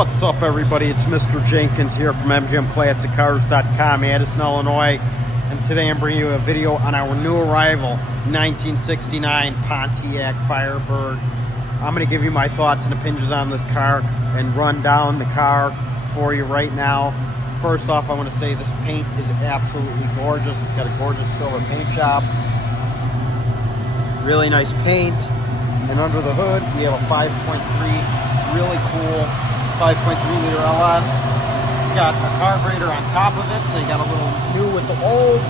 What's up, everybody? It's Mr. Jenkins here from MGMClassicCars.com, Addison, Illinois. And today I'm bringing you a video on our new arrival, 1969 Pontiac Firebird. I'm going to give you my thoughts and opinions on this car and run down the car for you right now. First off, I want to say this paint is absolutely gorgeous. It's got a gorgeous silver paint job. Really nice paint. And under the hood, we have a 5.3, really cool 5.3 liter LS. It's got a carburetor on top of it, so you got a little new with the old.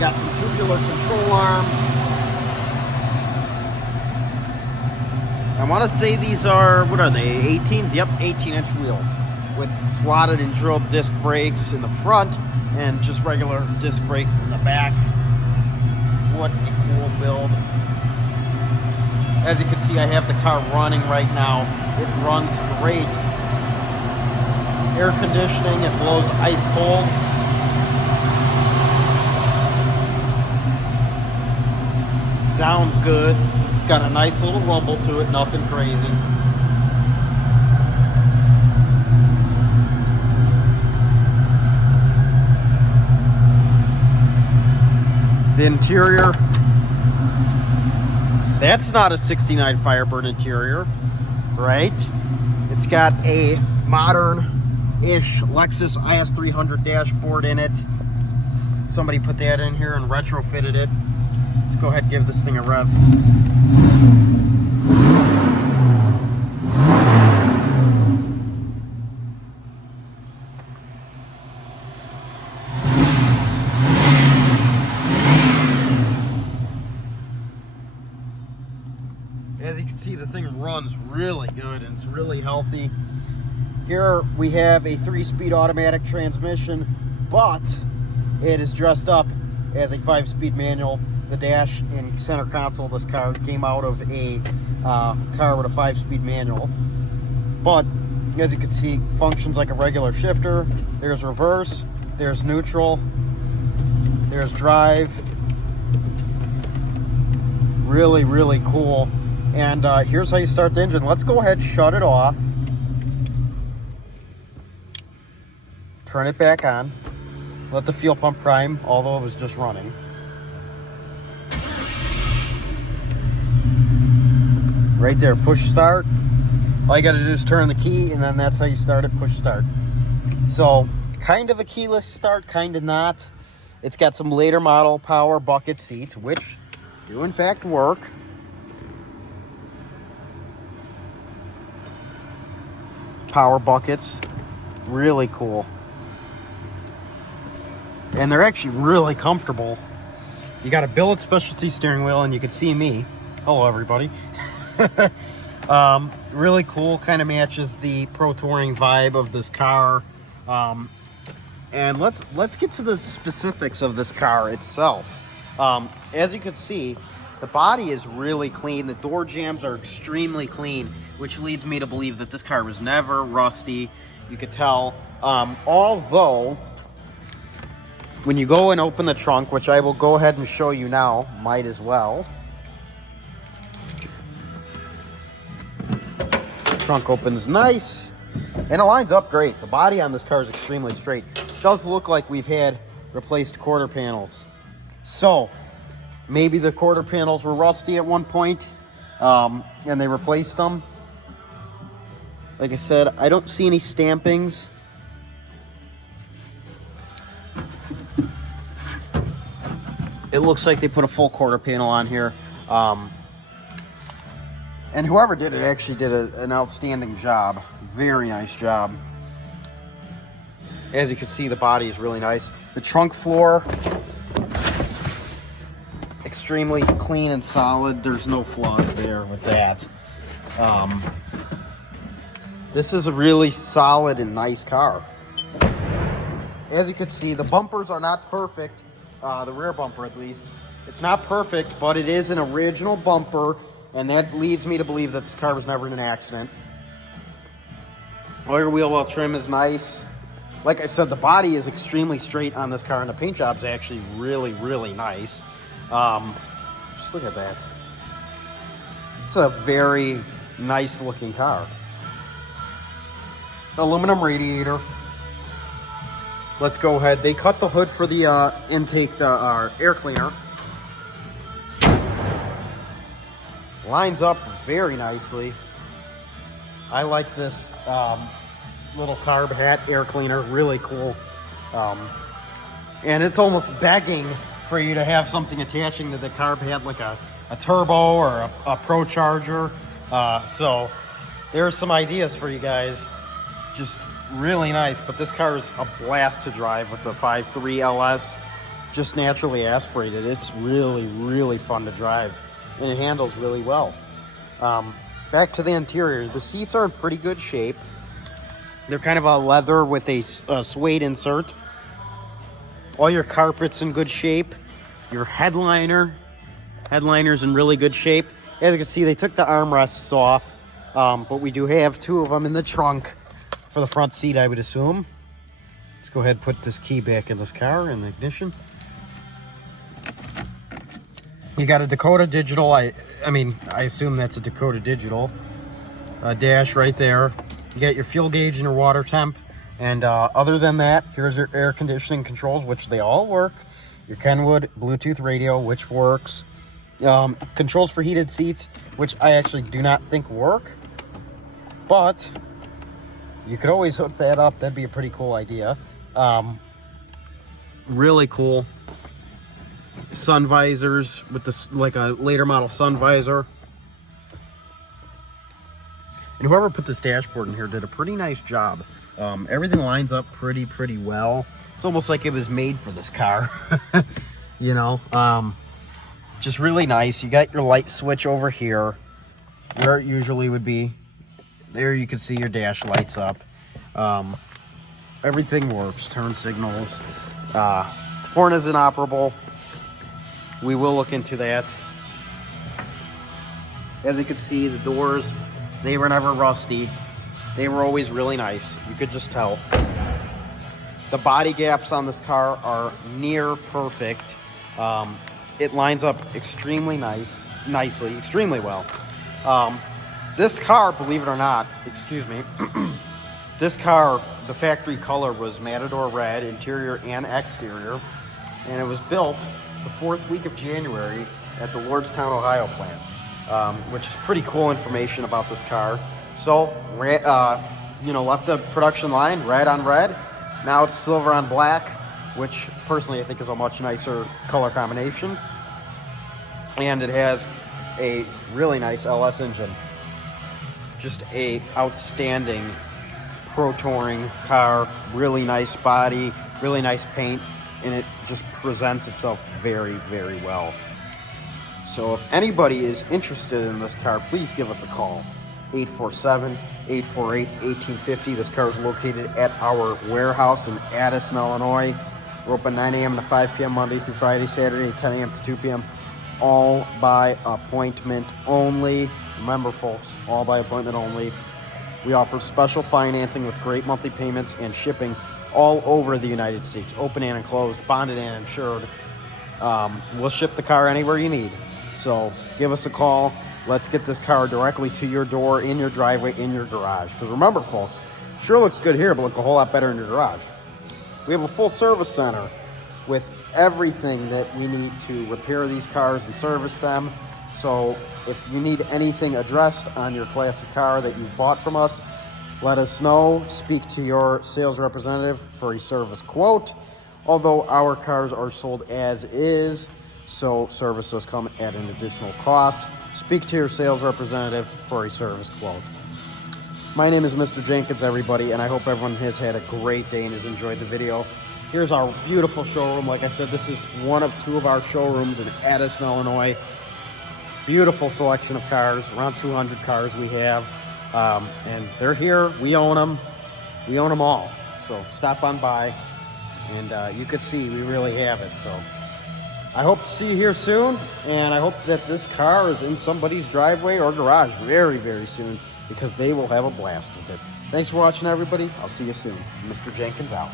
Got some tubular control arms. I want to say these are, what are they, 18s? Yep, 18-inch wheels with slotted and drilled disc brakes in the front and just regular disc brakes in the back. What a cool build. As you can see, I have the car running right now. It runs great. Air conditioning, it blows ice cold. Sounds good. It's got a nice little rumble to it, nothing crazy. The interior, that's not a 69 Firebird interior, right? It's got a modern-ish Lexus IS300 dashboard in it. Somebody put that in here and retrofitted it. Let's go ahead and give this thing a rev. As you can see, the thing runs really good and it's really healthy. Here we have a 3-speed automatic transmission, but it is dressed up as a 5-speed manual. The dash and center console of this car came out of a car with a 5-speed manual. But as you can see, functions like a regular shifter. There's reverse, there's neutral, there's drive. Really, really cool. And here's how you start the engine. Let's go ahead and shut it off. Turn it back on. Let the fuel pump prime, although it was just running. Right there, push start. All you gotta do is turn the key, and then that's how you start it, push start. So, kind of a keyless start, kind of not. It's got some later model power bucket seats, which do in fact work. Power buckets, really cool. And they're actually really comfortable. You got a billet specialty steering wheel, and you can see me. Hello, everybody. Really cool, kind of matches the Pro Touring vibe of this car. And let's get to the specifics of this car itself. As you can see, the body is really clean. The door jambs are extremely clean, which leads me to believe that this car was never rusty. You could tell. Although, when you go and open the trunk, which I will go ahead and show you now, might as well. The trunk opens nice, and it lines up great. The body on this car is extremely straight. It does look like we've had replaced quarter panels. So, maybe the quarter panels were rusty at one point, and they replaced them. Like I said, I don't see any stampings. It looks like they put a full quarter panel on here. And whoever did it actually did an outstanding job. Very nice job. As you can see, the body is really nice. The trunk floor, extremely clean and solid. There's no flaws there with that. This is a really solid and nice car. As you can see, the bumpers are not perfect. The rear bumper, at least. It's not perfect, but it is an original bumper, and that leads me to believe that this car was never in an accident. Rear wheel well trim is nice. Like I said, the body is extremely straight on this car, and the paint job is actually really, really nice. Just look at that. It's a very nice looking car. aluminum radiator. Let's go ahead. They cut the hood for the intake air cleaner. Lines up very nicely. I like this little carb hat air cleaner, really cool. And it's almost begging for you to have something attaching to the carb hat, like a turbo or a Pro Charger. So there's some ideas for you guys. Just really nice, but this car is a blast to drive with the 5.3 LS, just naturally aspirated. It's really, really fun to drive, and it handles really well. Back to the interior. The seats are in pretty good shape. They're kind of a leather with a suede insert. All your carpet's in good shape. Your headliner's in really good shape. As you can see, they took the armrests off, but we do have two of them in the trunk for the front seat, I would assume. Let's go ahead and put this key back in this car in the ignition. You got a Dakota Digital. I assume that's a Dakota Digital dash right there. You got your fuel gauge and your water temp. And other than that, here's your air conditioning controls, which they all work. Your Kenwood Bluetooth radio, which works. Controls for heated seats, which I actually do not think work. But you could always hook that up. That'd be a pretty cool idea. Really cool. Sun visors with this, like a later model sun visor. And whoever put this dashboard in here did a pretty nice job. Everything lines up pretty well. It's almost like it was made for this car. You know, just really nice. You got your light switch over here where it usually would be. There you can see your dash lights up. Everything works. Turn signals. Horn is inoperable. We will look into that. As you can see, the doors, they were never rusty. They were always really nice. You could just tell. The body gaps on this car are near perfect. It lines up extremely nicely, extremely well. This car, believe it or not, excuse me, this car, the factory color was Matador Red, interior and exterior, and it was built the 4th week of January at the Lordstown, Ohio plant, which is pretty cool information about this car. So, you know, left the production line red on red. Now it's silver on black, which personally I think is a much nicer color combination. And it has a really nice LS engine. Just a outstanding Pro Touring car, really nice body, really nice paint, and it just presents itself very well. So if anybody is interested in this car, please give us a call. 847-848-1850. This car is located at our warehouse in Addison, Illinois. We're open 9 a.m. to 5 p.m. Monday through Friday, Saturday 10 a.m. to 2 p.m. All by appointment only. Remember, folks, all by appointment only. We offer special financing with great monthly payments and shipping all over the United States. Open and enclosed, bonded and insured. We'll ship the car anywhere you need. So give us a call. Let's get this car directly to your door, in your driveway, in your garage. Because remember, folks, sure looks good here, but look a whole lot better in your garage. We have a full service center with everything that we need to repair these cars and service them. So if you need anything addressed on your classic car that you've bought from us, let us know. Speak to your sales representative for a service quote. Although our cars are sold as is, so service does come at an additional cost. Speak to your sales representative for a service quote. My name is Mr. Jenkins, everybody, and I hope everyone has had a great day and has enjoyed the video. Here's our beautiful showroom. Like I said, this is one of 2 of our showrooms in Addison, Illinois. Beautiful selection of cars, around 200 cars we have. And they're here, we own them. We own them all. So stop on by and you could see we really have it. So I hope to see you here soon, and I hope that this car is in somebody's driveway or garage very soon, because they will have a blast with it. Thanks for watching, everybody. I'll see you soon. Mr. Jenkins out.